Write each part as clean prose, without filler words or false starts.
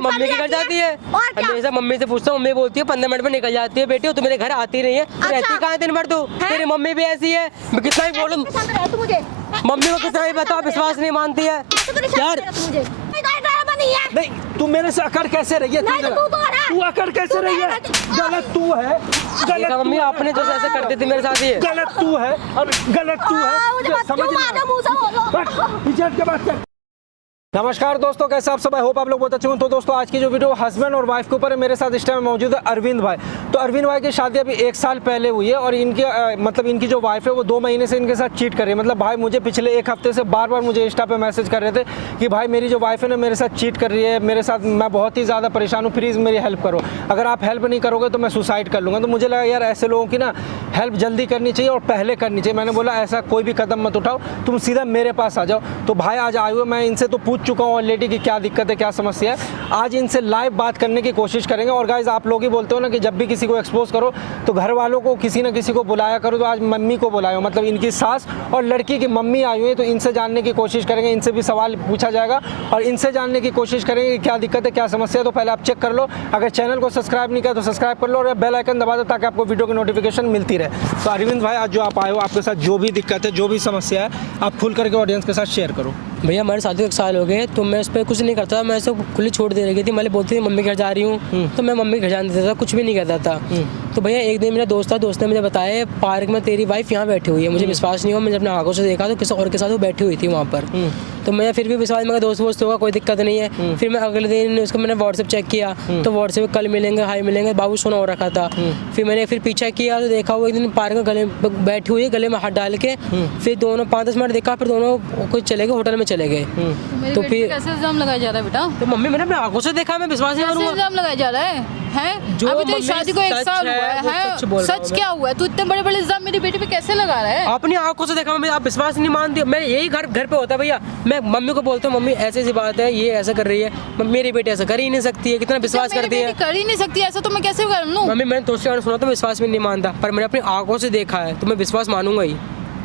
Mummy के घर जाती है, हमेशा मम्मी से पूछता हूँ, मम्मी बोलती है 15 मिनट में निकल जाती है बेटी, तो मेरे घर आती नहीं है, रहती कहाँ दिन भर तू? तेरी मम्मी भी ऐसी है, मैं कितना ही बोलूं, मम्मी को कितना ही बताओ, विश्वास नहीं मानती है यार। नहीं तू मेरे से अकड़ कैसे रही है? तू अकड़ कैसे रही है? गलत तू है, गलत मम्मी आपने जो ऐसे करती थी मेरे साथ, ये गलत तू है और गलत तू है, समझ नहीं के बात कर। नमस्कार दोस्तों, कैसे आप सब? आई होप आप लोग बहुत अच्छे हों। तो दोस्तों आज की जो वीडियो हस्बैंड और वाइफ के ऊपर है, मेरे साथ इस टाइम मौजूद है अरविंद भाई। तो अरविंद भाई की शादी अभी 1 साल पहले हुई है और इनकी जो वाइफ है वो 2 महीने से इनके साथ चीट कर रही है। मतलब भाई मुझे पिछले 1 हफ्ते से बार बार मुझे इंस्टा पे मैसेज कर रहे थे कि भाई मेरी जो वाइफ है ना मेरे साथ चीट कर रही है, मेरे साथ मैं बहुत ही ज़्यादा परेशान हूँ, प्लीज़ मेरी हेल्प करो। अगर आप हेल्प नहीं करोगे तो मैं सुसाइड कर लूँगा। तो मुझे लगा यार ऐसे लोगों की ना हेल्प जल्दी करनी चाहिए और पहले करनी चाहिए। मैंने बोला ऐसा कोई भी कदम मत उठाओ, तुम सीधा मेरे पास आ जाओ। तो भाई आज आए हुए, मैं इनसे तो पूछ चुका हूँ ऑलरेडी क्या दिक्कत है, क्या समस्या है। आज इनसे लाइव बात करने की कोशिश करेंगे। और गाइज आप लोग ही बोलते हो ना कि जब भी किसी को एक्सपोज करो तो घर वालों को किसी ना किसी को बुलाया करो, तो आज मम्मी को बुलाया, मतलब इनकी सास और लड़की की मम्मी आई हुई है। तो इनसे जानने की कोशिश करेंगे, इनसे भी सवाल पूछा जाएगा और इनसे जानने की कोशिश करेंगे कि क्या दिक्कत है, क्या समस्या है। तो पहले आप चेक कर लो, अगर चैनल को सब्सक्राइब नहीं किया तो सब्सक्राइब कर लो और बेल आइकन दबा दो ताकि आपको वीडियो की नोटिफिकेशन मिलती रहे। तो अरविंद भाई आज जो आप आए हो, आपके साथ जो भी दिक्कत है, जो भी समस्या है, आप खुल करके ऑडियंस के साथ शेयर करो। भैया हमारे शादी 1 साल हो गए, तो मैं उस पर कुछ नहीं करता था, मैं ऐसे खुली छोड़ दे रही थी। मैं बोलती थी मम्मी घर जा रही हूँ, तो मैं मम्मी घर जाने देता था, कुछ भी नहीं करता था। तो भैया एक दिन मेरा दोस्त था, दोस्त ने मुझे बताया पार्क में तेरी वाइफ यहाँ बैठी हुई है। मुझे विश्वास नहीं हुआ, मैंने अपने आंखों से देखा तो किसी और के साथ वो बैठी हुई थी वहाँ पर। तो मैं फिर भी विश्वास, मेरा दोस्त होगा, कोई दिक्कत नहीं है। फिर मैं अगले दिन उसको मैंने व्हाट्सएप चेक किया, तो व्हाट्सएप कल मिलेंगे, हाई मिलेंगे, बाबू सोना हो रखा था। फिर मैंने पीछा किया तो देखा वो एक दिन पार्क में गले बैठी हुई है, गले में हाथ डाल के। फिर दोनों 5-10 मिनट देखा, फिर दोनों कुछ चले गए, होटल में चले गए। तो फिर कैसे इल्जाम लगाया जा रहा है बेटा? तो मम्मी मैंने अपने आंखों से देखा, मैं विश्वास नहीं करूंगा। इल्जाम लगाया जा रहा है अभी तेरी शादी को 1 साल हुआ है, सच क्या हुआ है? तू इतने बड़े बड़े इल्जाम मेरी बेटी पे कैसे लगा रहा है? अपनी आंखों से देखा, मम्मी आप विश्वास नहीं मानती। मैं यही घर पे होता है भैया, मैं मम्मी को बोलता हूँ मम्मी ऐसी ऐसी बात है, ये ऐसा कर रही है, मेरी बेटी ऐसा कर ही नहीं सकती है, कितना विश्वास करती है। कर ही नहीं सकती ऐसा, तो मैं कैसे कर लूं? मम्मी मैंने तुझसे सुना तो विश्वास भी नहीं मानता, पर मैंने अपनी आंखों से देखा है तो मैं विश्वास मानूंगा ही।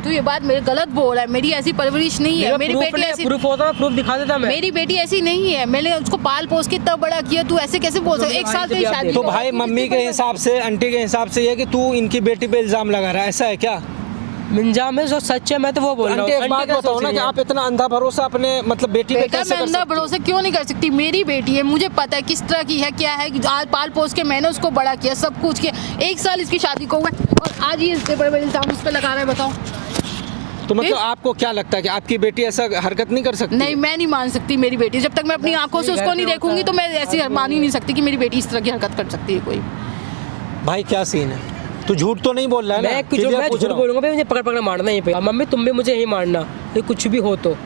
तू ये बात मेरे गलत बोल रहा है, मेरी ऐसी परवरिश नहीं है। मेरी बेटी ऐसी प्रूफ होता, प्रूफ दिखा देता मैं। मेरी बेटी ऐसी नहीं है, मैंने उसको पाल पोस के इतना बड़ा किया, तू ऐसे कैसे बोल सकता है? 1 साल तेरी शादी। तो भाई मम्मी के हिसाब से, आंटी के हिसाब से ये कि तू इनकी बेटी पे इल्जाम लगा रहा है, ऐसा है क्या? इंजाम है जो सच है, मैं तो वो बोल रहा हूँ। एक बात बताओ ना कि आप इतना अंधा भरोसा अपने मतलब बेटी पे कैसे कर सकते हो? मैं अंधा भरोसा क्यों नहीं कर सकती? मेरी बेटी है, मुझे पता है किस तरह की है, क्या है। आज पाल पोस के मैंने उसको बड़ा किया, सब कुछ किया। 1 साल इसकी शादी को हुआ और आज ये इतने बड़े बड़े इल्जाम उस पर लगा रहा है, बताओ। तो मतलब आपको क्या लगता है कि आपकी बेटी ऐसा हरकत नहीं कर सकती? नहीं, मैं नहीं मान सकती मेरी बेटी। जब तक मैं अपनी आंखों से उसको नहीं देखूंगी तो मैं ऐसी मान ही नहीं सकती कि मेरी बेटी इस तरह की हरकत कर सकती है कोई। भाई क्या सीन है? तू झूठ तो नहीं बोल रहा है ना? मैं झूठ बोलूंगा, मुझे पकड़ मारना यहीं पे। मम्मी तुम भी मुझे यही मारना, ये कुछ भी हो तो।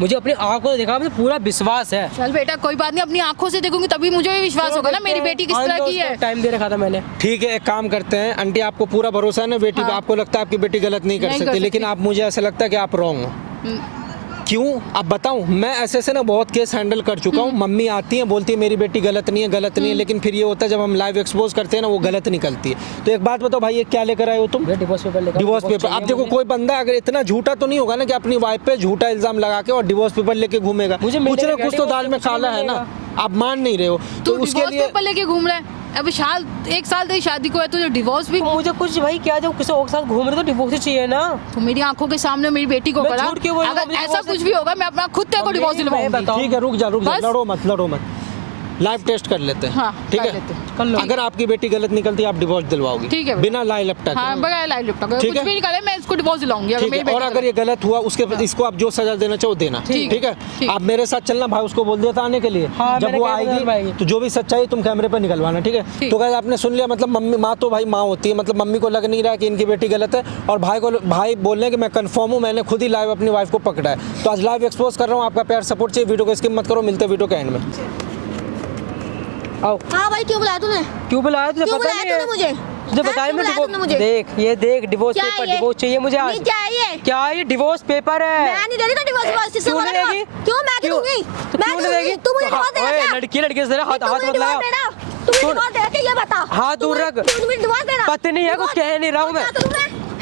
मुझे अपनी आंखों से देखा, मुझे पूरा विश्वास है। चल बेटा कोई बात नहीं, अपनी आंखों से देखूंगी तभी मुझे भी विश्वास होगा ना मेरी बेटी किस तरह की है। टाइम दे रखा था मैंने। ठीक है, एक काम करते हैं आंटी, आपको पूरा भरोसा है ना बेटी पे? आपको लगता है आपकी बेटी गलत नहीं कर सकती, लेकिन आप मुझे ऐसा लगता है कि आप रॉन्ग हो। क्यों आप बताऊं? मैं ऐसे ना बहुत केस हैंडल कर चुका हूं। मम्मी आती है, बोलती है मेरी बेटी गलत नहीं है, लेकिन फिर ये होता है जब हम लाइव एक्सपोज करते हैं ना वो गलत निकलती है। तो एक बात बताओ भाई, ये क्या लेकर आए हो तुम? Divorce paper. Divorce paper. अब देखो कोई बंदा अगर इतना झूठा तो नहीं होगा ना कि अपनी वाइफ पे झूठा इल्जाम लगा के और डिवोर्स पेपर लेके घूमेगा। कुछ ना कुछ तो दाल में काला है ना, आप मान नहीं रहे हो तो उसके लिए पेपर लेके घूम रहा है। अब 1 साल तेरी शादी को है तो डिवोर्स भी। तो मुझे कुछ भाई क्या, जब किसी और के साथ घूम रहे तो डिवोर्स ही चाहिए ना। तो मेरी आंखों के सामने मेरी बेटी को करा, अगर ऐसा कुछ भी होगा मैं अपना खुद तेरे को डिवोर्स दिलवाऊंगी। ठीक है, रुक जा, लड़ो मत। लाइव टेस्ट कर लेते हैं। हाँ, ठीक है, अगर आपकी बेटी गलत निकलती है आप डिवोर्स दिलवाओगी? ठीक है, बिना लाइव लपटा के। हाँ, बगैर लाइव लपटा के कुछ भी नहीं करे, मैं इसको डिवोर्स दिलाऊंगी। और अगर ये गलत हुआ इसको आप जो सजा देना चाहो देना। ठीक है, आप मेरे साथ चलना, भाई उसको बोल दिया था आने के लिए। जब वो आएगी तो जो भी सच्चाई तुम कैमरे पर निकलवाना। ठीक है, तो गाइस आपने सुन लिया, मतलब मम्मी माँ तो भाई माँ होती है, मतलब मम्मी को लग नहीं रहा है कि इनकी बेटी गलत है और भाई बोल रहे हैं कि मैं कंफर्म हूँ, मैंने खुद ही लाइव अपनी वाइफ को पकड़ा है। तो आज लाइव एक्सपोज कर रहा हूँ, आपका प्यार सपोर्ट चाहिए, वीडियो को स्किप मत करो। मिलते वीडियो के एंड में। आओ। हाँ भाई, क्यों बुलाया तूने? क्यों बुलाया तुझे? पता नहीं है मुझे? तुझे बताया मैं? देख डिवोर्स पेपर, डिवोर्स चाहिए मुझे आज। क्या है ये? क्या है ये? डिवोर्स पेपर है। मैं नहीं दे रही तो डिवोर्स किससे क्यों नहीं देगी? क्यों मैं क्यों दूंगी? क्यों नहीं देगी? तू मुझे डिवोर्स देना क्या? लड़की से हाथ मत लगा। तू मुझे डिवोर्स दे के ये बता। हाथ दूर रख। तू मुझे डिवोर्स देना। पत्नी है, कुछ कह नहीं रहा हूँ मैं।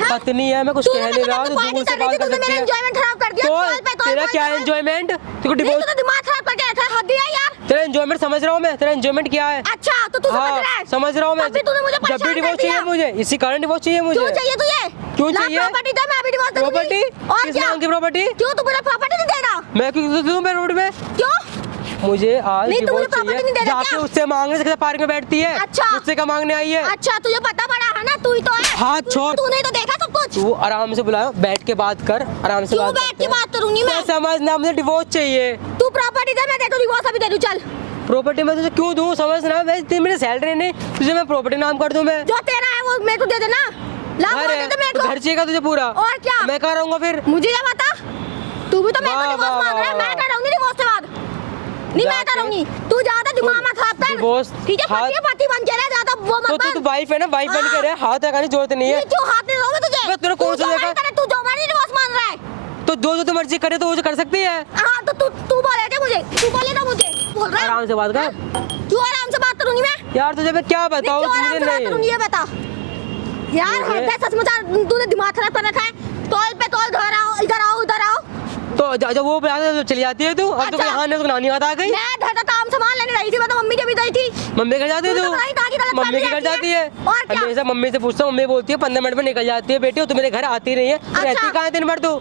पत्नी है, मैं कुछ कह नहीं रहा हूँ। दूर से बात कर सकती है। एंजॉयमेंट खराब कर दिया। तो तेरा क्या एंजॉयमेंट? तेरे को डिवोर्स दिमाग खराब करके रखा है, हद है यार। तेरा एंजॉयमेंट समझ रहा हूँ मैं, तेरा एंजॉयमेंट क्या है। अच्छा तो तू समझ रहा है? समझ रहा हूँ मैं। तभी तूने मुझे जब भी परेशान कर डिवोर्स चाहिए दिया। मुझे, इसी कारण डिवोर्स चाहिए मुझे। क्यों चाहिए तुझे? क्यों ला चाहिए? प्रॉपर्टी दे, मैं अभी डिवोर्स दे दूंगी। प्रॉपर्टी? और किस क्या? नाम की प्रॉपर्टी? क्यों तू मुझे प्रॉपर्टी नहीं दे रहा? मैं क्यों दूं मैं रोड में? क्यों? मुझे आज नहीं, तू मुझे डिवोर्स प्रॉपर्टी चाहिए। नहीं दे रहा जाके क्या? उससे मांगने से पार्क में बैठती है। अच्छा। उससे क्या मांगने आई है? अच्छा तुझे पता पड़ा है ना, तू ही तो है। हाथ छोड़। तूने तो देखा सब कुछ। तू आराम से बुलाओ, बैठ के बात कर, आराम से क्यों बात बैठ करते के हैं। बात करूंगी मैं? तो समझना, मुझे डिवोर्स चाहिए। तू प्रॉपर्टी दे, मैं दे दूं डिवोर्स अभी दे दूं। चल प्रॉपर्टी में तुझे क्यों दूं, समझना। मेरी सैलरी नहीं, तुझे मैं प्रॉपर्टी नाम कर दूं मैं। जो तेरा है वो मेरे को दे देना। ला वो घर दे है दे मेरे तो को। घर चाहिए तुझे पूरा। और क्या? मैं कहाँ रहूंगा फिर? मुझे क्या पता, तू भी तो मेरे को वाह, डिवोर्स वाह, मांग रहा है। वाह, मैं कराऊंगी डिवोर्स के बाद। नहीं मैं जाके- कराऊंगी। तू ज्यादा दिमाग मत खराब कर। डिवोर्स ठीक है, हाथ- पति बन के रह, ज्यादा वो मत तो तू बन। वाइफ है ना, वाइफ बन हाँ। के रहे, हाथ लगाने की जरूरत नहीं है। नहीं, क्यों हाथ नहीं लगाऊं मैं तुझे? मैं तेरे तू कौन सा जो देखा? मन करे, तू जो मर्जी डिवोर्स मांग रहा है। तो जो तू मर्जी करे तो वो जो कर सकती है। हाँ तो तू बोले थे मुझे, तू बोले ना मुझे, बोल रहा है। आराम से बात कर। क्यों आराम से बात करूंगी मैं? यार तुझे मैं क्या नहीं, बताऊँ, क्यों आराम मुझे से बात नहीं। करूंगी ये बता। यार मुझे- हद है सचमुच, तूने दिमाग खराब कर रखा है। तौल पे तौल, घर आओ, इधर आओ, उधर आओ। तो जब वो बुलाते तो चली जाती है तू। अब तो अच्छा। यहाँ नहीं तो नानी याद आ गई। मैं घर का काम संभाल लेने रही थी, मैं तो मम्मी के भी गई थी। मम्मी घर जाती है तू तू? तो कहीं ताकि गलत मम्मी के फहमी घर रहती जाती है। है। और क्या? हमेशा मम्मी से पूछता हूँ, मम्मी बोलती है 15 मिनट में निकल जाती है बेटी, तू मेरे घर आती नहीं है। तू अच्छा। रहती कहाँ है दिन भर तू?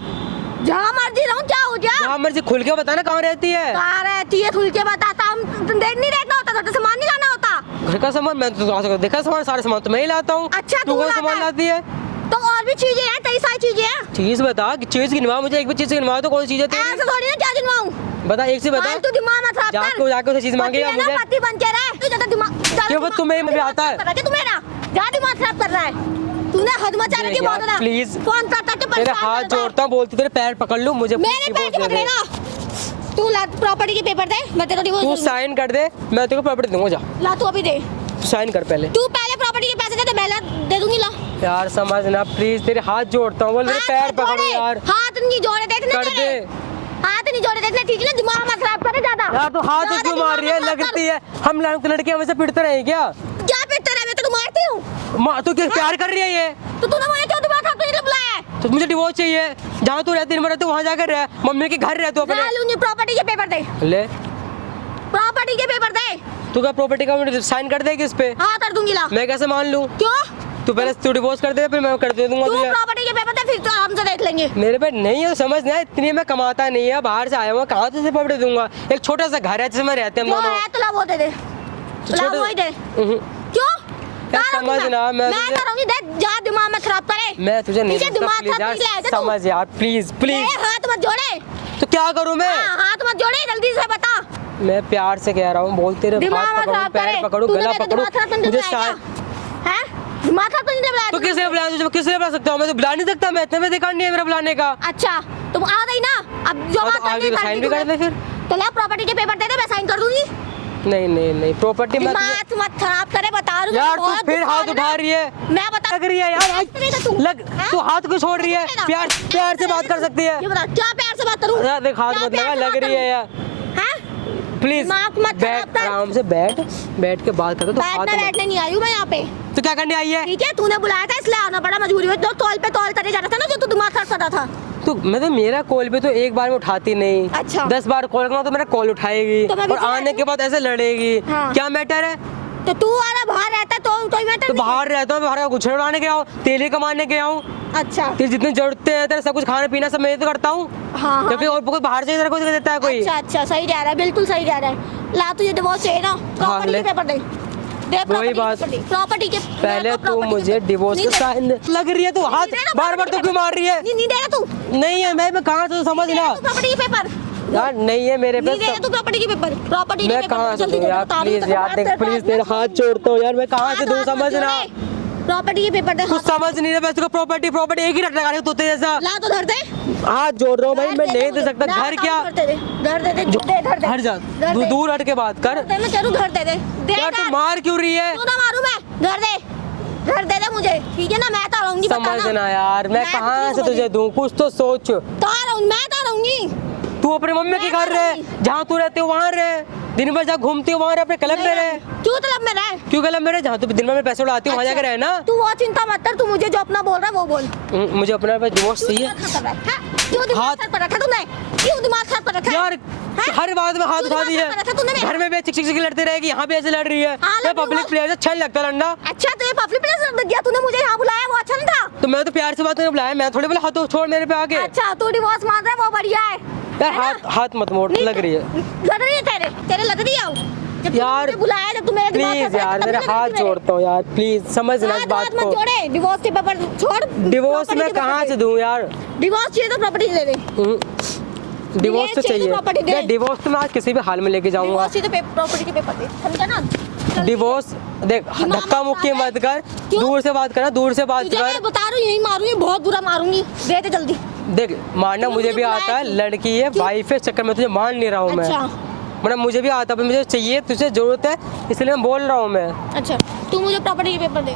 जहाँ मर्जी रहूं, क्या हो जा। जहाँ मर्जी खुल के बता ना कहाँ रहती है। कहाँ रहती है खुल के बताता, हम देख नहीं देखना होता, घर का सामान नहीं लाना होता। घर का सामान मैं तो देखा सामान, सारे सामान तो मैं ही लाता हूँ। अच्छा, तू तू कौन लाता सामान है? लाती है? तो और भी चीजें हैं, कई सारी चीजें हैं। चीज बता कि चीज गिनवा, मुझे एक भी चीज गिनवा तो कौन सी चीज है तेरी? ऐसे थोड़ी ना क्या गिनवाऊं। बता, एक से बता। तू दिमाग मत खराब कर। जाके उसे चीज मांगेगा पति है ना, मुझे। पति बन के रह। तू ज्यादा दिमाग क्यों, वो तुम्हें भी आता है? तू मेरा ज्यादा दिमाग खराब कर रहा है। तूने हद मचा रखी है यार, बहुत। प्लीज। फोन कर करके तेरे परेशान हाथ कर देता है। जोड़ता हूँ, बोलती तेरे पैर पकड़ लूँ, मुझे मेरे पैर divorce के दे दे। पकड़ेगा। तू ला प्रॉपर्टी के पेपर दे, मैं तेरा डिवोर्स तू दूंगी। साइन कर दे, मैं तेरे को प्रॉपर्टी दूंगा। जा ला तू अभी दे। साइन कर पहले। तू पहले प्रॉपर्टी के पैसे दे, तो मैं दे दूंगी। ला यार समझना प्लीज, तेरे हाथ जोड़ता हूँ, बोल मेरे हाथ पैर मत पकड़ो जोड़े। यार। हाथ नहीं जोड़े देखने कर तेरे। दे। हाथ नहीं जोड़े देखने, ठीक है ना? दिमाग मत खराब करे ज्यादा। यार तू हाथ ज्यादा क्यों दिमाग मार रही है? मत खराब कर। लगती है हम लड़के हमेशा पिटते रहे क्या? क्या पिटता रहा, मैं तो मारती हूँ। तू क्या प्यार कर रही है ये? तो तूने मुझे क्यों दिमाग खराब करने के लिए बुलाया है? तो मुझे डिवोर्स चाहिए। जहाँ तू रहती है तू वहाँ जाकर रह, मम्मी के घर रह तू अपने। ला लूंगी, प्रॉपर्टी के पेपर दे। ले, प्रॉपर्टी के पेपर दे। तू क्या प्रॉपर्टी का साइन कर देगी इस पे? हाँ कर दूंगी। ला मैं कैसे मान लूँ? क्यों? तू पहले तू डिवोर्स कर दे, फिर मैं कर दे दूंगा तू तुझे। प्रॉपर्टी के पेपर दे, फिर तो आराम से देख लेंगे। मेरे पे नहीं है, समझ नहीं, इतनी मैं कमाता नहीं है, बाहर से आया हूँ, कहाँ तुझे प्रॉपर्टी दूंगा? एक छोटा सा घर है जिसमें रहते हैं हम जो दोनों। है तो ला वो दे दे। तो ला छोटे- वो ही दे। उहुं। क्यों? यार कहाँ रहूंगी समझ ना, मैं तुझे- करूंगी। देख जा, दिमाग मत खराब करे। मैं तुझे नहीं ठीक है, समझता, दिमाग प्लीज खराब यार, नहीं लाया था तू। समझ यार, प्लीज प्लीज। ए, हाथ मत जोड़े। तो क्या करूँ मैं? हाँ, हाथ मत जोड़े, जल्दी से बता। मैं प्यार से कह रहा हूँ, बोलते रहे, दिमाग हाथ मत पकड़ो, खराब पैर करे। पकड़ो, तूने गला मेरे पकड़ो, दिमाग खराब करने मुझे के लिए बुलाया क्या? हैं? दिमाग खराब करने के लिए बुलाया तो तूने? किसे बुलाया तुझे? किसे बुला सकता हूँ? मैं तो बुला नहीं सकता, मैं इतने में अधिकार नहीं है मेरा बुलाने का। अच्छा, तुम आ गई ना, अब जो हाँ, बात तो आगे करनी है, साइन भी करनी कर दे तुम्हें। फिर। तो ला प्रॉपर्टी के पेपर दे दे, मैं साइन कर दूंगी। नहीं नहीं नहीं, प्रॉपर्टी मैं दिमाग मत खराब करे, बता रही हूँ। यार बहुत तू फिर गुस्सा हाथ है उठा ना। रही है, मैं बता लग रही है यार। नहीं था तू। लग, हाँ? तू हाथ क्यों छोड़ रही है? प्यार प्यार से बात कर सकती है। ये बता, क्या प्यार से बात करूँ? यार देख, हाथ क्या मत प्यार लगा, से लग बात रही है करूँ? यार। हैं? प्लीज दिमाग मत खराब बैठ, कर। आराम से बैठ के बात कर। तो हाथ बैठने मत- बैठने नहीं आई हूँ मैं यहाँ पे। तो क्या करने आई है? ठीक है, तूने बुलाया था इसलिए आना पड़ा, मजबूरी में। जो तौल पे तौल करे जा रहा था ना, जो तू दिमाग खराब कर रहा था। तो मैं तो मेरा कॉल पे तो एक बार में उठाती नहीं। अच्छा। 10 बार कॉल करना तो मेरा कॉल उठाएगी तो मैं और बिजी आने रहती के बाद ऐसे लड़ेगी। हाँ। क्या मैटर है? तो तू आ रहा बाहर रहता तो कोई मैटर तो नहीं है। बाहर रहता हूँ, बाहर का गुच्छे उड़ाने गया हूँ, तेले कमाने गया हूँ, अच्छा तेरी जितनी जरूरतें हैं तेरा सब कुछ खाना पीना सब मैं तो करता हूँ। हाँ क्योंकि और कोई बाहर से इधर कुछ देता है कोई? अच्छा अच्छा, सही जा रहा है, बिल्कुल सही जा रहा है। ला तुझे डिवोर्स चाहिए ना, प्रॉपर्टी ले। के पेपर दे। वही बात। प्रॉपर्टी के पहले मैं तो तू property मुझे के- डिवोर्स नहीं का दे- साइन लग रही है, तू हाथ नहीं देना बार बार तो property क्यों के मार रही है? नहीं देगा तू। नहीं है, मैं कहाँ से समझ नहीं ना देगा तू प्रॉपर्टी के पेपर। यार, नहीं है मेरे नहीं पे देगा तू प्रॉपर्टी के पेपर। प्रॉपर्टी के मैं पेपर कहाँ से जल्दी दूँ दे, यार? बता रही हूँ प्लीज तेरे यार को, देख, तेरे प्लीज पास तेरे में हाथ जोड़ता हूँ यार, मैं कहाँ से दूँ? हाथ मत समझ ना, जोड़े। प्रॉपर्टी के पेपर दे। कुछ समझ नहीं रहा। मैं इसको प्रॉपर्टी एक ही रट लगा रही हूँ तोते जैसा। ला तो धर दे। हाथ जोड़ रहा हूँ भाई, मैं नहीं दे सकता। ना, घर क्या? धर दे दे, धर दे दे, धर दे। हट जा, धर दे। दूर हट के बात कर। धर दे, मैं कह रही हूँ, धर दे दे। दे यार तू धर। मार क्यों रही है? तू ना मारू मैं, धर दे। धर दे दे मुझे, ठीक है ना? मैं तो रहूंगी, समझना यार, मैं कहाँ कुछ से नहीं तुझे दूँ? कुछ तो सोच। तो रहूंगी, मैं तो रहूंगी। तू अपने मम्मी के घर रहे, जहाँ तू रहते हो वहाँ रहे, दिन भर जहाँ घूमती हो वहाँ रहे, अपने क्लब में रहे। क्यों तलब में रहे? क्यों क्लब में रहे? जहाँ तू दिन भर में पैसे उड़ाती हो वहाँ जाकर रहे ना। तू वो चिंता मत कर, तू मुझे जो अपना बोल रहा है वो बोल। मुझे अपना डिवोर्स चाहिए। क्यों दिमाग खराब कर रहा है? क्यों दिमाग हाथ- खराब कर रखा है तूने? क्यों दिमाग खराब कर रखा है? यार हर बात में हाथ उठा दिया। घर में भी चिक चिक लड़ते रहेगी, यहाँ भी ऐसे लड़ रही है। ये पब्लिक प्लेस अच्छा नहीं लगता लड़ना। अच्छा तो ये पब्लिक प्लेस लड़ गया, तूने मुझे यहाँ बुलाया वो अच्छा नहीं था? तो मैं तो प्यार से बात करने बुलाया, मैं थोड़ी बोला हाथ छोड़ मेरे पे आके। अच्छा तू डिवोर्स मांग रहा है वो बढ़िया है यार। हाथ मत मोड़, लग रही है। लग रही है तेरे लग रही है यार। बुलाया जब तू मेरे प्लीज यार मेरे हाथ जोड़ता हूँ यार, प्लीज समझना इस बात को। डिवोर्स के पेपर छोड़। डिवोर्स मैं कहाँ से दूँ यार? डिवोर्स चाहिए तो प्रॉपर्टी दे दे। डिवोर्स तो चाहिए। डिवोर्स तो मैं आज किसी भी हाल में लेके जाऊंगा। डिवोर्स चाहिए तो प्रॉपर्टी के पेपर दे, समझा ना? डिवोर्स देख, धक्का मुक्की मत कर, दूर से बात करना, दूर से बात तुझे कर। मैं बता रही हूँ यही मारूंगी, बहुत बुरा मारूंगी, दे दे जल्दी। देख मारना मुझे भी आता है, लड़की है, वाइफ है, चक्कर में तुझे मार नहीं रहा हूँ मैं। मतलब मुझे भी आता है, मुझे चाहिए, तुझे जरूरत है, इसलिए मैं बोल रहा हूँ मैं। अच्छा तू मुझे प्रॉपर्टी के पेपर दे।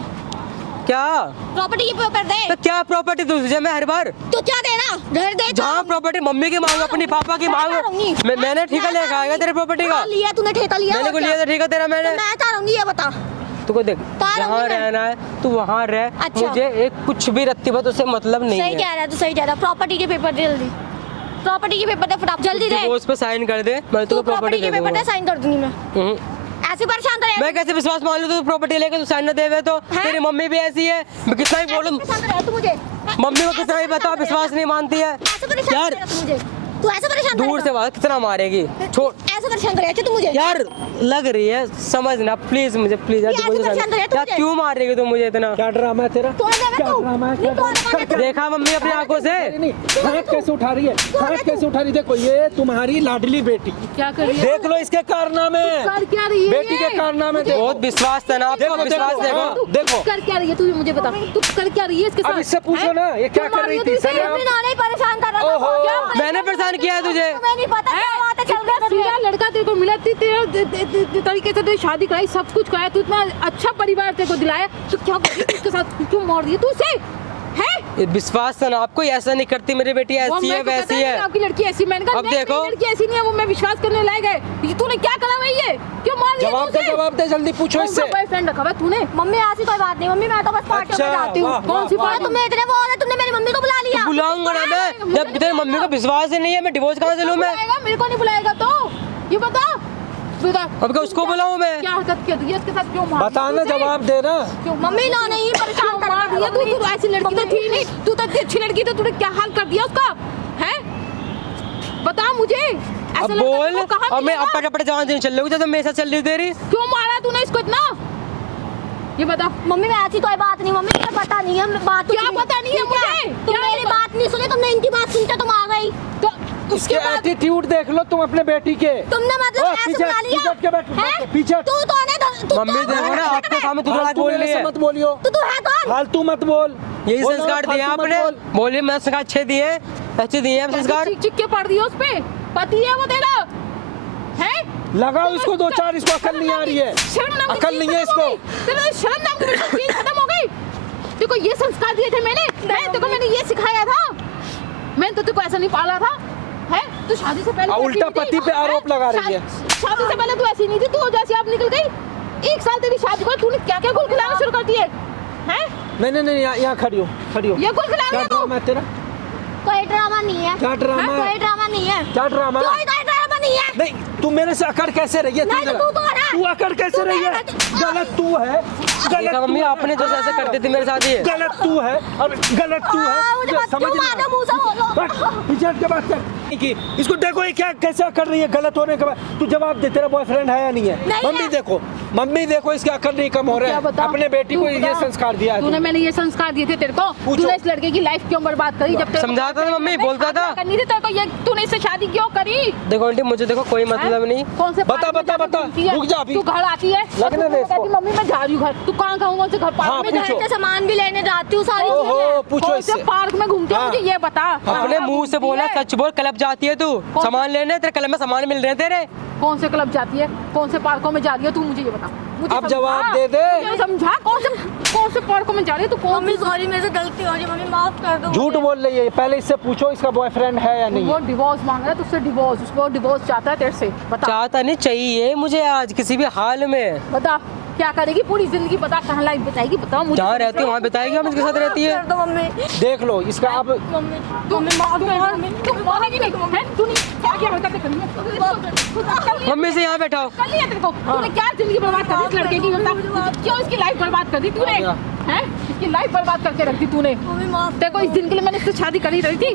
क्या प्रॉपर्टी के पेपर दे? तो क्या प्रॉपर्टी तुझे मैं हर बार? तू क्या देना? घर दे। जहाँ प्रॉपर्टी मम्मी की मांग, अपनी पापा की मांग, मैंने ठेका लेके आएगा तेरे प्रॉपर्टी का? लिया तूने ठेका लिया? मैंने को लिया था ठेका तेरा मैंने? मैं चाह रही ये बता। तू को देख, जहाँ रहना है तू वहाँ रह। अच्छा। मुझे एक कुछ भी रत्ती बात उससे मतलब नहीं है। सही कह रहा है तू, सही कह रहा है। प्रॉपर्टी के पेपर दे जल्दी, प्रॉपर्टी के पेपर दे फटाफट, जल्दी दे। उस पे साइन कर दे, मैं तू तुझे प्रॉपर्टी के पेपर दे, साइन कर दूंगी मैं। ऐसे परेशान कर। मैं कैसे विश्वास मान लूं तू प्रॉपर्टी लेके तू साइन न देवे तो? तेरी मम्मी भी ऐसी है, मैं कितना ही बोलूं, तू मुझे मम्मी को कितना ही बता, विश्वास नहीं मानती है यार। तू ऐसे परेशान दूर से बात, कितना मारेगी? छोड़, ऐसे परेशान करे तू मुझे यार लग रही है, समझना प्लीज मुझे, प्लीज यार। क्या क्यों मार रही है तू मुझे इतना? क्या ड्रामा है तेरा? क्या ड्रामा है? देखा मम्मी अपनी आंखों से? हाथ कैसे उठा रही है? हाथ कैसे उठा रही है? देखो ये तुम्हारी लाडली बेटी, क्या कर रही है? देख लो इसके कारनामे, कर क्या रही है बेटी के कारनामे। बहुत विश्वास था ना आपको, विश्वास देखो। देखो कर क्या रही है? तू मुझे बता, तू कर क्या रही है इसके साथ? अब इससे पूछो ना, ये क्या कर रही थी? परेशान कर रहा ओहो। था। मैंने परेशान किया है तुझे? तुम्हें नहीं पता क्या बात है, चल रहा सीधा लड़का तेरे को मिला, तेरे तरीके से तेरी शादी कराई, सब कुछ कराया, तू इतना अच्छा परिवार तेरे को दिलाया, तो क्या उसके साथ क्यों मार दिया तू उसे? है विश्वास था ना आपको, ऐसा नहीं करती मेरी बेटी, ऐसी है वैसी है। आपकी लड़की ऐसी, मैंने कहा अब देखो लड़की ऐसी नहीं है, वो मैं विश्वास करने लायक है। तूने क्या करा भाई? ये क्यों मार दिया? जवाब दे जल्दी, पूछो इससे। बॉयफ्रेंड रखा हुआ तूने? मम्मी ऐसी कोई बात नहीं, मम्मी मैं तो बस पार्टी में जाती हूँ। कौन सी पार्टी? तुम्हें इतने वो हो रहे, तुमने मेरी मम्मी को बुला लिया। बुलाऊंगा ना मैं, जब तेरी मम्मी को विश्वास ही नहीं है, मैं डिवोर्स कहाँ से लूँ मैं? मेरे को नहीं बुलाएगा तो ये बता। अब क्या उसको बुलाऊं मैं? क्या हरकत की है इसके साथ? क्यों मार? बताना, जवाब देना। मम्मी ना नहीं परेशान कर दिया तू ऐसी लड़की तो थी नहीं, तू तो अच्छी लड़की, तो तूने क्या हाल कर दिया उसका? है बता मुझे। अब बोल, और मैं अपट अपट जवान दिन चल रही हूँ, तो मेरे साथ चल रही तेरी। क्यों मारा तूने इसको इतना? ये बता। मम्मी मैं ऐसी कोई बात नहीं, मम्मी मुझे पता नहीं है बात। क्या पता नहीं है मुझे? तुम मेरी बात नहीं सुनी, तुमने इनकी बात सुनते तुम आ गई। तो उसके एटीट्यूड देख लो तुम अपने बेटी के। तुमने मतलब ऐसे बुला लिया? पीछे तू तो है मम्मी देखो ना, आपके सामने तू थोड़ा बोल रही है। मत बोलियो। तू है कौन? फालतू मत बोल। यही संस्कार दिए आपने? बोलिए मैं संस्कार अच्छे दिए, अच्छे दिए हैं संस्कार। चिक के पड़ दिया उस पे, पति है वो तेरा है? लगाओ इसको दो चार, इसको अकल नहीं आ रही है, अकल नहीं है इसको। तेरा शर्म नाम की चीज खत्म हो गई। देखो ये संस्कार दिए थे मैंने, देखो मैंने ये सिखाया था, मैंने तो तेको ऐसा नहीं पाला था। है तू शादी से पहले उल्टा पति पे आरोप लगा रही है। शादी से पहले तू ऐसी नहीं थी, तू जैसी आप निकल गई। 1 साल तेरी शादी को तूने क्या क्या गुल खिलाना शुरू कर दिए हैं? नहीं यहाँ खड़ी हो, खड़ी हो। ये गुल खिलाना है तू? मैं तेरा कोई ड्रामा नहीं है। क्या ड्रामा है? कोई ड्रामा नहीं है। क्या ड्रामा? कोई ड्रामा नहीं है। नहीं तू मेरे से अकड़ कैसे रही है? तू अकड़ कैसे रही है? गलत तू है, गलत मम्मी आपने जैसे ऐसे करती थी मेरे साथ ही। गलत तू है, अब गलत तू है, समझ पीछे के बात कर की। इसको देखो ये क्या कैसे कर रही है गलत होने के बाद। तू जवाब दे, तेरा बॉयफ्रेंड है या नहीं है? मम्मी देखो इसके अकल नहीं कम हो रहा है। अपने बेटी को ये संस्कार दिया है तूने। मैंने ये संस्कार दिए थे तेरे को, तूने इस लड़के की लाइफ क्यों बर्बाद करी? जब समझाता था मम्मी, बोलता था करनी थी तेरे को, ये तूने इससे शादी क्यों करी? देखो आंटी मुझे देखो कोई मतलब नहीं। कौन से बता रुक जा अभी। तू घर आती है, लगने दे इसको। मम्मी मैं जा रही हूँ घर। तू कहाँ कौन से घर? पार्क में पूछो। मैं सामान भी लेने जाती हूँ सारी ओहो, चीजें। पूछो कौन से इससे। पार्क में घूमती है मुझे ये बता। अपने मुंह से बोला, सच बोल, क्लब जाती है तू सामान लेने? तेरे क्लब में सामान मिल रहे हैं तेरे? कौन से क्लब जाती है, कौन से पार्कों में जा रही है तू? मुझे ये बता, मुझे अब जवाब दे दे। मुझे समझा कौन से पार्कों में जा रही है तू? मम्मी सॉरी, मेरे से गलती हो रही है, मम्मी माफ कर दो। झूठ बोल रही है। पहले इससे पूछो इसका बॉयफ्रेंड है या नहीं। वो डिवोर्स मांग रहा है तुझसे, डिवोर्स। उसको डिवोर्स चाहता है तेरे से, बता। चाहता नहीं, चाहिए मुझे आज किसी भी हाल में। बता क्या करेगी पूरी जिंदगी? बता कहाँ लाइफ बिताएगी, बताओ मुझे। जहाँ रहती है वहाँ बिताएगी, हम इसके साथ रहती है। मम्मी देख लो इसका अब मम्मी तू मानेगी नहीं है? तू नहीं क्या हरकतें करनी है? मम्मी से यहाँ बैठाओ। कर लिया तेरे को। तूने क्या जिंदगी बर्बाद कर दी इस लड़के की? बता क्यों इसकी लाइफ बर्बाद कर दी तूने? हैं? इसकी लाइफ बर्बाद करके रख दी तूने। तेरे को इस दिन के लिए मैंने इससे शादी करी रही थी।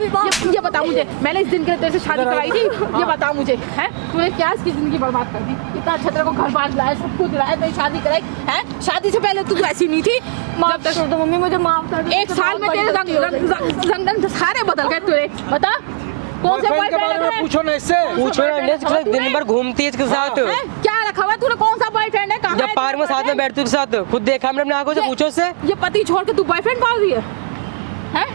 ये बता मुझे, मैंने इस दिन के लिए तेरे से शादी कराई थी, ये बता मुझे, हैं? तूने क्या इसकी जिंदगी बर्बाद कर दी? इतना अच्छा तेरे को घर बार लाया, सब कुछ लाया, तेरी शादी कराई, हैं? शादी से पहले तू ऐसी नहीं थी। माफ कर दो मम्मी, मुझे माफ कर दो। एक साल में तेरे रंग सारे बदल गए तेरे। बता कौन से बॉयफ्रेंड के बारे में पूछो ना इससे। पूछो ना, दिन भर घूमती है इसके साथ। क्या रखा हुआ तूने? कौन सा बॉयफ्रेंड है? कहाँ जब पार्क में साथ में बैठती हूँ उसके साथ, खुद देखा हमने अपने आंखों से, पूछो उससे। ये पति छोड़ के तू बॉयफ्रेंड पाल रही है?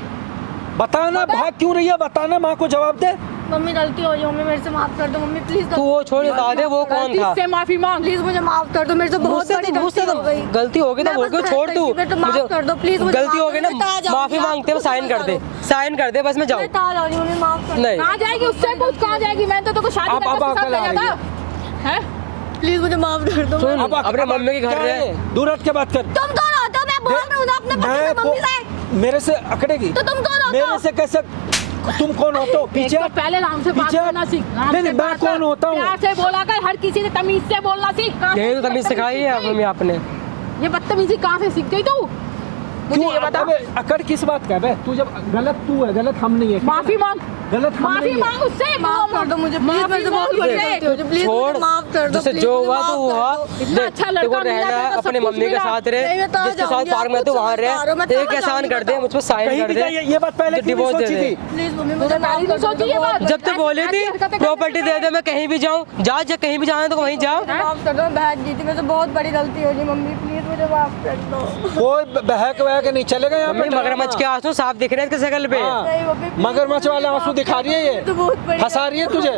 बताना, भाग क्यों रही है? बताना, माँ को जवाब दे। मम्मी गलती हो गई मम्मी, मेरे से माफ कर दो मम्मी प्लीज। तू वो छोड़, बता दे वो कौन था। इससे माफी मांग प्लीज, मुझे माफ कर दो, मेरे से बहुत बड़ी गलती हो गई। गलती हो गई तो बोल के छोड़ तू। माफ कर दो प्लीज, गलती हो गई ना, माफी मांगते हैं, साइन कर दे, साइन कर दे, बस मैं जाऊँ। मम्मी माफ कर। नहीं कहाँ जाएगी उससे कुछ? कहाँ जाएगी? मैं तो तेको शादी करके उसके साथ ले जाता। हैं? प्लीज मुझे माफ कर दो। सुन, अपने मम्मी के घर रहे। दूर हट के बात कर। तुम कौन होते हो? मैं बोल रही हूँ ना अपने पति से, मम्मी से। मेरे से अकड़ेगी तो तुम कौन होते हो? मेरे से कैसे? तुम कौन होते हो? पीछे तो पहले राम से बात पीछे करना सीख। राम नहीं से नहीं, मैं बात कर। कौन होता हूँ? प्यार से बोला कर, हर किसी ने तमीज से बोलना सीख। यही तो तमीज सिखाई है मम्मी आपने। ये बदतमीजी कहाँ से सीख गई तू? मुझे क्यों ये बता। अबे, अकड़ किस बात का है? तू जब गलत तू है, गलत हम नहीं है। माफी मांग, गलत हम माफी नहीं है। मांग उससे। माफ कर दो मुझे प्लीज, मेरे से बहुत बड़ी गलती हो गई, प्लीज छोड़, माफ कर दो। जिससे जो हुआ तो हुआ। इतना अच्छा लड़का देखो, मिला रहना था तो सब अपने कुछ मम्मी के मिला। साथ रहे, नहीं, मैं तो आ जिसके साथ जाऊंगी, पार्क में तो आप वहाँ कुछ समझा रहे हो, मैं रहे। तो एक आ एहसान जाऊंगी, कर दे, मुझ पर साइन कहीं कर भी दे, ये बात पहले क्यों नहीं डिवोर्स दे सोची दे। थी? प्लीज मम्मी मुझे माफ नहीं कर दो। सोची ये बात। जब तक बोली थी प्रॉपर्टी दे दे, मैं कहीं भी जाऊँ, जा कहीं भी जाना है तो वहीं जाओ। माफ कर दो, मैं बहक गई थी, मेरे से बहुत बड़ी गलती हो गई मम्मी, प्लीज मुझे माफ कर दो। कोई बहक वहक नहीं चलेगा यहाँ मम्मी पे। मगरमच्छ के आंसू साफ दिख रहे हैं इसके शक्ल पे। हाँ। नहीं मम्मी, please, मगरमच्छ वाले आंसू दिखा रही है ये, तो बहुत बड़ी हंसा रही है तुझे।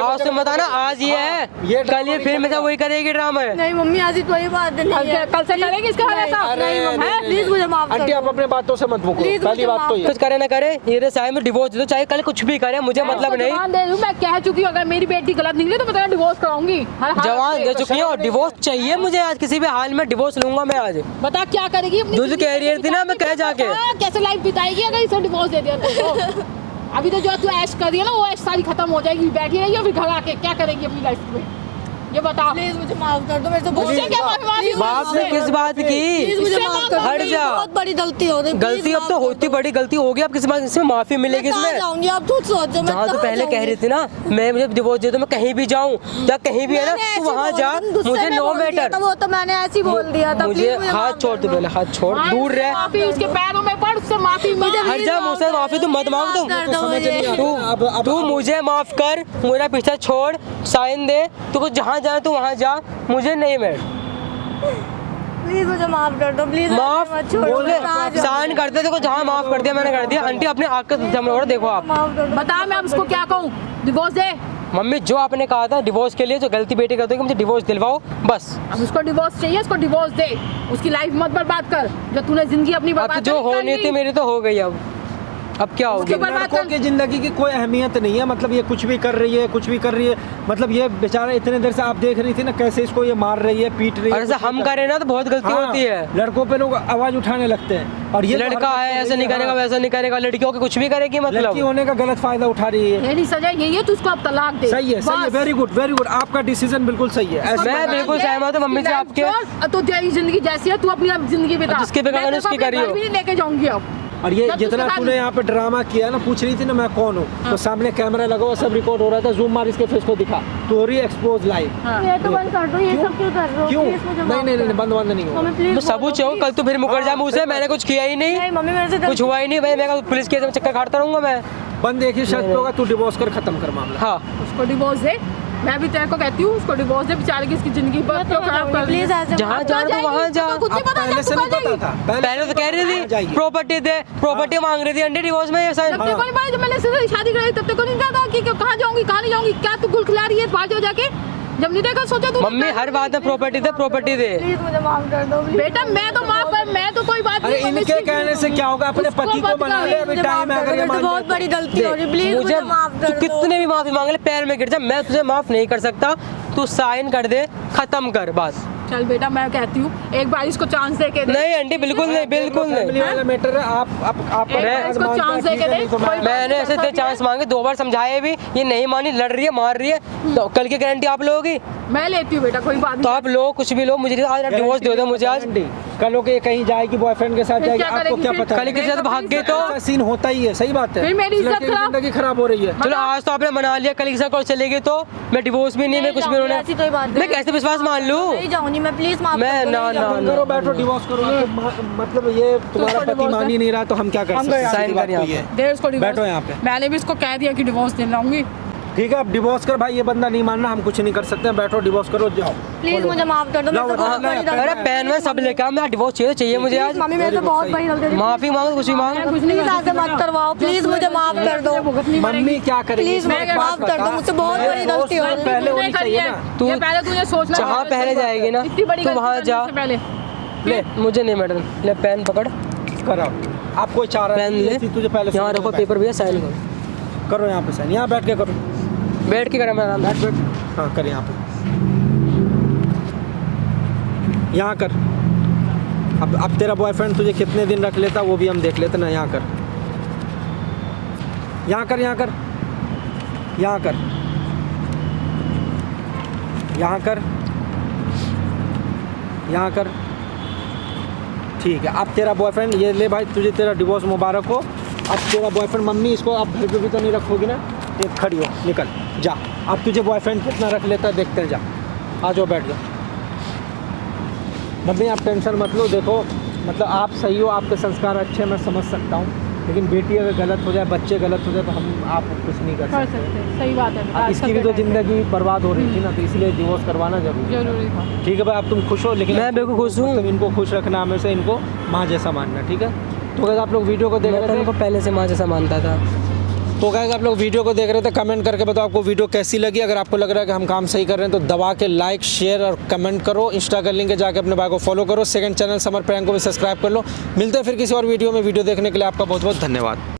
आज तुम बताना, आज ये है, ये कल ये फिर में वही करेगी ड्रामा। नहीं मम्मी, आज ही कोई बात नहीं है। कल से करेगी इसका हाल ऐसा? नहीं मम्मी, प्लीज मुझे माफ कर आंटी दो। आप अपने बातों से मत भूखो, Please, पहली मुझे बात तो ये। कुछ करे ना करे, ये साइड में डिवोर्स दे दो, चाहे कल कुछ भी करे, मुझे मतलब नहीं। जवान दे दूं, मैं कह चुकी हूँ अगर मेरी बेटी गलत निकली तो मैं तेरा डिवोर्स कराऊंगी। हर हाल जवान में। दे चुकी है और डिवोर्स चाहिए मुझे आज, किसी भी हाल में डिवोर्स लूंगा मैं आज। बता क्या करेगी अपनी जो जिंदगी कह रही कैसे थी ना, मैं बिताएगी? कह जाके। बता, कैसे लाइफ बिताएगी अगर इसे डिवोर्स दे दिया तो? अभी तो जो तू ऐश कर रही है ना, वो ऐश सारी खत्म हो जाएगी, बैठी रहेगी और फिर घर आके क्या करेगी अपनी लाइफ में? ये बता। प्लीज मुझे माफ कर दो, मेरे से मुझसे क्या माफी मांगी? बाप ने किस बात की? प्लीज मुझे माफ कर दो, हट मेरी जा। बहुत बड़ी गलती हो गई। गलती अब तो होती, बड़ी गलती होगी, अब किस बात इसमें माफी मिलेगी इसमें? जाऊंगी, आप खुद सोचो। जहाँ तो पहले कह रही थी ना, मैं मुझे डिवोर्स दे दो, मैं कहीं भी जाऊँ, या कहीं भी है ना तू वहाँ जा, मुझे नो मैटर। वो तो मैंने ऐसे ही बोल दिया था। मुझे हाथ छोड़ दो, पहले हाथ छोड़, दूर रह। माफी उसके पैरों में पड़, उससे माफी मांग। हट जा, मुझसे माफी तू मत मांग। तू मुझे माफ कर, मेरा पीछा छोड़, साइन दे, तू जहाँ जाना तू वहाँ जा, मुझे नहीं मैं प्लीज मुझे माफ कर दो, प्लीज माफ मत छोड़ो, बोल मैं कहाँ जाऊँ? साइन करते देखो, जहाँ माफ कर दिया मैंने कर दिया। आंटी अपने आग का जमलोड़ा देखो आप। माफ कर दो। बता मैं अब उसको क्या कहूँ? डिवोर्स दे। मम्मी जो आपने कहा था डिवोर्स के लिए, जो गलती बेटी करते कि मुझे डिवोर्स दिलवाओ बस। अब उसको डिवोर्स चाहिए, उसको डिवोर्स दे, उसकी लाइफ मत बर्बाद कर। जो तूने जिंदगी अपनी अब बर्बाद तो जो करी, कर होनी ली। थी मेरी तो हो गई, अब क्या होगी? उसके बाद लड़कों की जिंदगी की कोई अहमियत नहीं है, मतलब ये कुछ भी कर रही है, कुछ भी कर रही है, मतलब ये बेचारा इतने देर से आप देख रही थी ना कैसे इसको ये मार रही है, पीट रही और है। ऐसा हम करें ना तो बहुत गलती हाँ, होती है। लड़कों पे लोग आवाज उठाने लगते हैं, और ये तो लड़का है ऐसा नहीं करेगा, वैसा नहीं करेगा, लड़कियों के कुछ भी करेगी लड़की मतलब। होने का गलत फायदा उठा रही है। यही सजा यही है, तू उसको अब तलाक दे। सही है, सही है, बस। वेरी गुड, वेरी गुड, आपका डिसीजन बिल्कुल सही है। ऐसे मैं बिल्कुल सहमत हूँ मम्मी से आपके। तो तेरी जिंदगी जैसी है, तू अपनी जिंदगी बिता। जिसके पे कहना उसकी करियो। मैं भी लेके जाऊंगी अब। और ये जब जितना उसके तूने साथ- यहाँ पे ड्रामा किया ना, पूछ रही थी ना मैं कौन हूँ, तो सामने कैमरा लगा हुआ, सब रिकॉर्ड हो रहा था, जूम मार इसके फेस को दिखा, तो हो रही है एक्सपोज लाइव। ये तो बंद कर दो, ये सब क्यों कर रहे हो? क्यों? Please मुझे नहीं माफ नहीं कर नहीं, दो। बंद नहीं होगा। मम्मी प्लीज तो सबूत चाहिए, कल तू फिर मुकर जा मुझसे, मैंने कुछ किया ही नहीं नहीं, मम्मी, मेरे से कुछ हुआ ही नहीं भाई, मैं पुलिस केस में चक्कर काटता रहूंगा मैं। बंद एक ही शर्त पे होगा, तू डिवोर्स कर, खत्म कर मामला। हाँ उसको डिवोर्स दे। मैं भी तेरे को कहती हूँ उसको डिवोर्स दे, बेचारे की इसकी जिंदगी पर क्यों खराब कर प्लीज ऐसे जहाँ जा तो वहाँ जा। कुछ नहीं अब पता, पहले से तू नहीं कल पता जाएगी। था, पहले तो कह रही थी जाइए। प्रॉपर्टी दे, प्रॉपर्टी मांग रही थी आंटी डिवोर्स में, ये जब तेरे को नहीं पता, जब मैंने इससे शादी कराई तब तेरे को नहीं पता कि कहाँ जाऊंगी कहाँ नहीं जाऊंगी, क्या तू गुल खिला रही है बाहर जाओ जाके? जब नहीं देखा सोचा तू मम्मी हर बात में property they, property they. Please मुझे माफ कर दो, please। बेटा मैं तो माफ कर पर मैं तो कोई बात अरे नहीं इनके कहने से क्या होगा, अपने पति को मना ले, अभी टाइम है, अगर ये मान बहुत बड़ी गलती हो रही, प्लीज मुझे मुझे माफ तू कर दो। कितने भी माफी मांग ले, पैर में गिर जा, मैं तुझे माफ नहीं कर सकता। तू साइन कर दे, खत्म कर बात। चल बेटा मैं कहती हूँ एक बार इसको चांस दे के दे। नहीं आंटी बिल्कुल नहीं, बिल्कुल फैमिली नहीं। वाला मैटर है, आप एक बार इसको चांस दे के दे। मैंने ऐसे इतने चांस मांगे, 2 बार समझाए भी, ये नहीं मानी, लड़ रही है, मार रही है, तो कल की गारंटी आप लोगी? मैं लेती हूँ बेटा, कोई बात तो नहीं। आप लोग कुछ भी लो, मुझे आज डिवोर्स दे दो मुझे आज। कल हो के कहीं जाएगी बॉयफ्रेंड के साथ फिर जाएगी, क्या आपको करेगी क्या फिर? पता कल किसी से भाग गए तो ऐसा सीन होता ही है, सही बात है। फिर मेरी इस इज्जत लड़के की खराब। जिंदगी खराब हो रही है। चलो आज तो आपने मना लिया, कल किसी को चले गए तो मैं डिवोर्स भी नहीं, मैं कुछ भी जाऊंगी, ऐसी कोई बात मैं नहीं। कैसे विश्वास मान लूं? नहीं जाऊंगी मैं, प्लीज माफ मैं कर दो। ना फोन करो, बैठो, डिवोर्स करो। मतलब ये तुम्हारा पति मान ही नहीं रहा, तो हम क्या कर सकते हैं? साइन सीधी बात कर यहाँ तो ये है। दे उसको डिवोर्स। बैठो यहाँ पे। मैंने भी इसको कह दिया कि डिवोर्स दिलाऊंगी। ठीक है, अब डिवोर्स कर भाई, ये बंदा नहीं मानना, हम कुछ नहीं कर सकते हैं। बैठो, डिवोर्स करो, जाओ। प्लीज मुझे माफ कर दो, मैं तो बहुत बड़ी गलती। अरे पैन में सब लेके आओ, मैं डिवोर्स चाहिए मुझे आज। मम्मी मेरे से बहुत बड़ी गलती। माफी मांगो, कुछ भी मांगो। कुछ नहीं प्लीज ऐसे मत करवाओ, प्लीज मुझे माफ कर दो। मम्मी क्या करेगी? प्लीज इसमें एक माफ बात कर दो, बता, मुझसे बहुत बड़ी गलती हो रही है। पहले होनी चाहिए ना। तू ये पहले तुझे सोचना जहाँ चाहिए। पहले जाएगी ना, इतनी बड़ी तू गलती वहाँ करने जा। से पहले ले मुझे नहीं मैडम, ले पेन पकड़, करो। आप कोई चाह रहा पेन ले, है तुझे पहले यहाँ रखो पेपर भैया, साइन करो। करो यहाँ पे साइन, यहाँ बैठ के करो। बैठ के करा मैं आराम से। बैठ। हाँ कर यहाँ पे, यहाँ कर। अब तेरा बॉयफ्रेंड तुझे कितने दिन रख लेता वो भी हम देख लेते ना। यहाँ कर, यहाँ कर, यहाँ कर, यहाँ कर, यहाँ कर, यहाँ कर। ठीक है, अब तेरा बॉयफ्रेंड ये ले भाई, तुझे तेरा डिवोर्स मुबारक हो। अब तेरा बॉयफ्रेंड, मम्मी इसको अब घर पे भी तो नहीं रखोगी ना? एक खड़ी हो, निकल जा। अब तुझे बॉयफ्रेंड कितना रख लेता है देखते हैं, जा आ जाओ, बैठ जाओ। मम्मी आप टेंशन मत लो, देखो मतलब आप सही हो, आपके संस्कार अच्छे, मैं समझ सकता हूँ, लेकिन बेटी अगर गलत हो जाए, बच्चे गलत हो जाए, तो हम आप कुछ नहीं कर कर सकते। सकते, सही बात है। अब इसकी भी तो ज़िंदगी बर्बाद हो रही थी ना, तो इसलिए डिवोर्स करवाना जरूरी है। जरूरी था। ठीक है भाई, अब तुम खुश हो, लेकिन मैं बिल्कुल खुश हूँ। तुम इनको खुश रखना, हमेशा इनको माँ जैसा मानना, ठीक है? तो अगर आप लोग वीडियो को देख मैं तो रहे उनको थे, पहले से माँ जैसा मानता था। तो गाइस आप लोग वीडियो को देख रहे थे, कमेंट करके बताओ आपको वीडियो कैसी लगी। अगर आपको लग रहा है कि हम काम सही कर रहे हैं तो दबा के लाइक, शेयर और कमेंट करो। इंस्टा कर लिंक जाके अपने भाई को फॉलो करो। सेकंड चैनल समर प्रैंक को भी सब्सक्राइब कर लो। मिलते हैं फिर किसी और वीडियो में। वीडियो देखने के लिए आपका बहुत बहुत धन्यवाद।